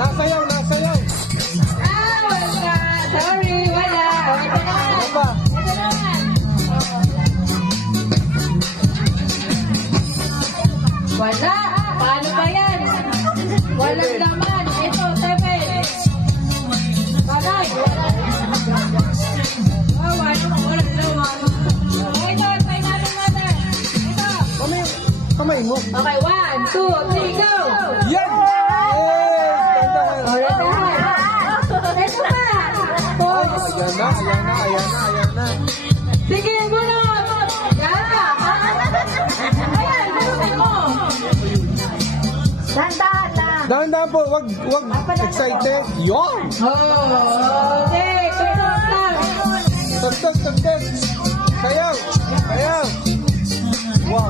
Nasayaw, nasayaw. Wala. Sorry, wala. Ito na. Ano ba? Ito naman. Wala. Paano ba yan? Walang laman. Ito, 7. Bagay. Oh, walang laman. Ito, try natin natin. Ito. Kamay mo. Okay, 1, 2, 3, go! Yan! Alright, ito pa. Ayan na, ayan na, ayan na, ayan na. Sige, bunot! Yan na! Ayan, bunutin mo! Dandahan lang! Dahan-dahan po, wag excited. Yon! Okay, bunot lang! Tagtag, tagtag. Sayaw, sayaw. Wow.